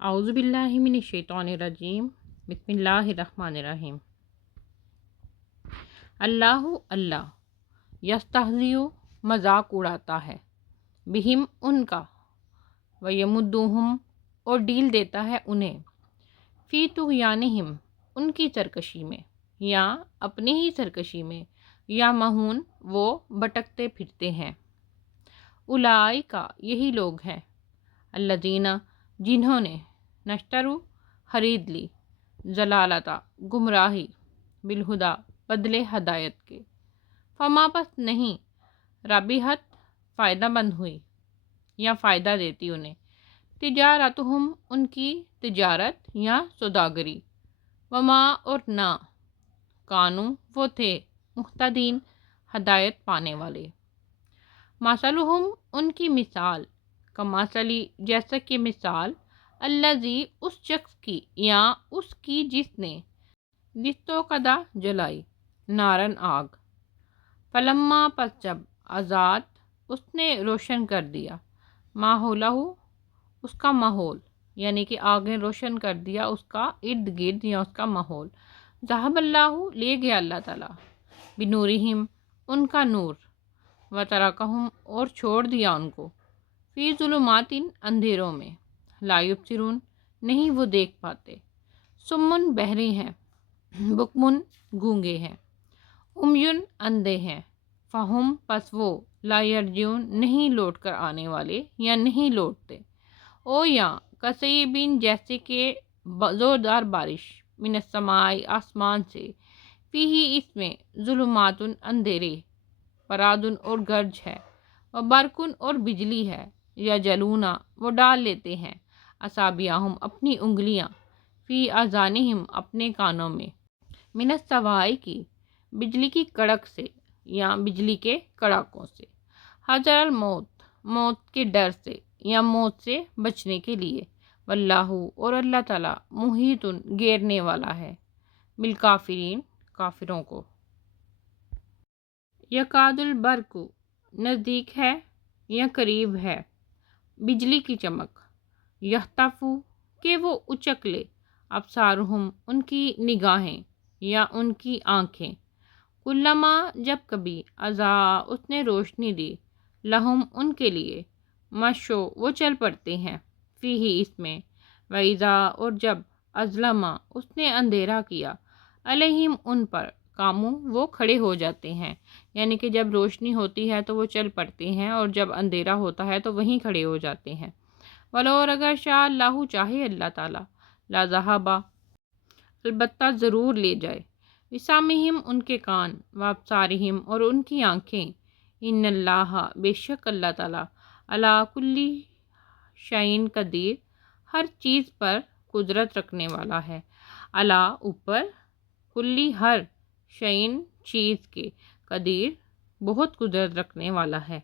اعوذ باللہ من الشیطان الرجیم، بسم اللہ الرحمن الرحیم۔ اللہ اللہ یستہزئ مذاق اڑاتا ہے، بہم ان کا، ویمدہم اور ڈیل دیتا ہے انہیں، فی طغیانہم ان کی سرکشی میں، یا اپنی ہی سرکشی میں، یا مہون وہ بھٹکتے پھرتے ہیں۔ اولئک یہی لوگ ہیں، الذین جنہوں نے نشتروا خرید لی، ضلالتا گمراہی، بالہدیٰ بدلے ہدایت کے، فما پس نہیں، رابحت فائدہ مند ہوئی یا فائدہ دیتی انہیں، تجارتہم ان کی تجارت یا سوداگری، وما اور نہ، کانوا وہ تھے، مہتدین ہدایت پانے والے۔ مثلہم ان کی مثال، کمثلی جیسا کہ مثال، الذی اس شخص کی، یا اس کی جس نے، استوقد جلائی، نارن آگ، فلما پس جب، اضاءت اس نے روشن کر دیا، ماحولہ اس کا ماحول، یعنی کہ آگ نے روشن کر دیا اس کا ارد گرد یا اس کا ماحول، ذہب اللہ لے گیا اللہ تعالیٰ، بنورہم ان کا نور، وترکہم اور چھوڑ دیا ان کو، فی ظلمات اندھیروں میں، لا یبصرون نہیں وہ دیکھ پاتے، صم بہرے ہیں، بکم گونگے ہیں، عمیٌ اندھے ہیں، فہم پس وہ، لا یرجعون نہیں لوٹ کر آنے والے یا نہیں لوٹتے، او یا کصیبٍ جیسے کہ زوردار بارش، من السماء آسمان سے، فیہ اس میں، ظلمات اندھیرے، ورعد اور گرج ہے، وبرق اور بجلی ہے، یجعلون وہ ڈال لیتے ہیں، اصابعہم اپنی انگلیاں، فی آذانہم اپنے کانوں میں، من الصواعق بجلی کی کڑک سے یا بجلی کے کڑاکوں سے، حذر الموت موت کے ڈر سے یا موت سے بچنے کے لیے، واللہ اور اللہ تعالیٰ محیط گھیرنے والا ہے، بالکافرین کافروں کو۔ یکاد البرق نزدیک ہے یا قریب ہے، بجلی کی چمک، یخطف کہ وہ اچک لے، ابصارہم ان کی نگاہیں یا ان کی آنکھیں، کلما جب کبھی، اضاء اس نے روشنی دی، لہم ان کے لیے، مشوا وہ چل پڑتے ہیں، فیہ اس میں، وَإِذَا اور جب، اظلم اس نے اندھیرا کیا، علیہم ان پر، قاموا وہ کھڑے ہو جاتے ہیں، یعنی کہ جب روشنی ہوتی ہے تو وہ چل پڑتے ہیں، اور جب اندھیرا ہوتا ہے تو وہیں کھڑے ہو جاتے ہیں۔ وَلَوْ اور اگر شاء اللہ چاہے اللہ تعالیٰ، لَذَهَبَ البتہ ضرور لے جائے، بِسَمْعِهِمْ ان کے کان، وَأَبْصَارِهِمْ اور ان کی آنکھیں، ان اللہ بے شک اللہ تعالیٰ، عَلَىٰ كُلِّ شَيْءٍ قدیر ہر چیز پر قدرت رکھنے والا ہے، عَلَىٰ اوپر، کلی ہر، شَيْءٍ چیز کے، قدیر بہت قدرت رکھنے والا ہے۔